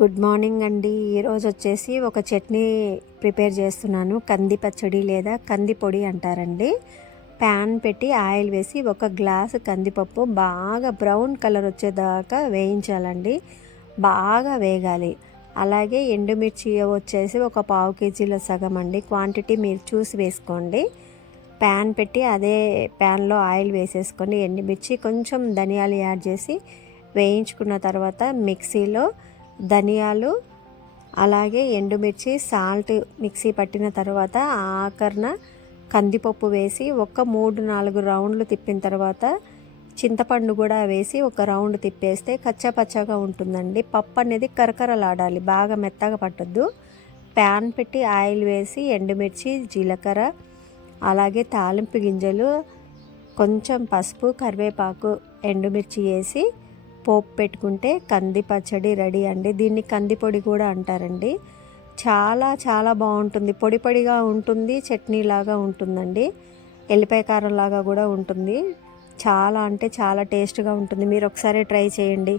Good morning అండి. ఈరోజు వచ్చేసి ఒక చట్నీ ప్రిపేర్ చేస్తున్నాను. కంది పచ్చడి లేదా కంది పొడి అంటారండి. ప్యాన్ పెట్టి ఆయిల్ వేసి ఒక గ్లాసు కందిపప్పు బాగా బ్రౌన్ కలర్ వచ్చేదాకా వేయించాలండి. బాగా వేగాలి. అలాగే ఎండుమిర్చి వచ్చేసి ఒక పావు కేజీలో సగం అండి. క్వాంటిటీ మీరు చూసి వేసుకోండి. ప్యాన్ పెట్టి అదే ప్యాన్లో ఆయిల్ వేసేసుకొని ఎండుమిర్చి కొంచెం ధనియాలు యాడ్ చేసి వేయించుకున్న తర్వాత మిక్సీలో ధనియాలు అలాగే ఎండుమిర్చి సాల్ట్ మిక్సీ పట్టిన తర్వాత ఆఖరణ కందిపప్పు వేసి ఒక 3-4 రౌండ్లు తిప్పిన తర్వాత చింతపండు కూడా వేసి ఒక రౌండ్ తిప్పేస్తే కచ్చాపచ్చాగా ఉంటుందండి. పప్పు అనేది కరకరలాడాలి, బాగా మెత్తగా పట్టొద్దు. ప్యాన్ పెట్టి ఆయిల్ వేసి ఎండుమిర్చి జీలకర్ర అలాగే తాలింపు గింజలు కొంచెం పసుపు కరివేపాకు ఎండుమిర్చి వేసి పోపు పెట్టుకుంటే కంది పచ్చడి రెడీ అండి. దీన్ని కంది పొడి కూడా అంటారండి. చాలా చాలా బాగుంటుంది. పొడి పొడిగా ఉంటుంది, చట్నీ లాగా ఉంటుందండి. ఎల్లిపాయ కారం లాగా కూడా ఉంటుంది. చాలా అంటే చాలా టేస్ట్గా ఉంటుంది. మీరు ఒకసారి ట్రై చేయండి.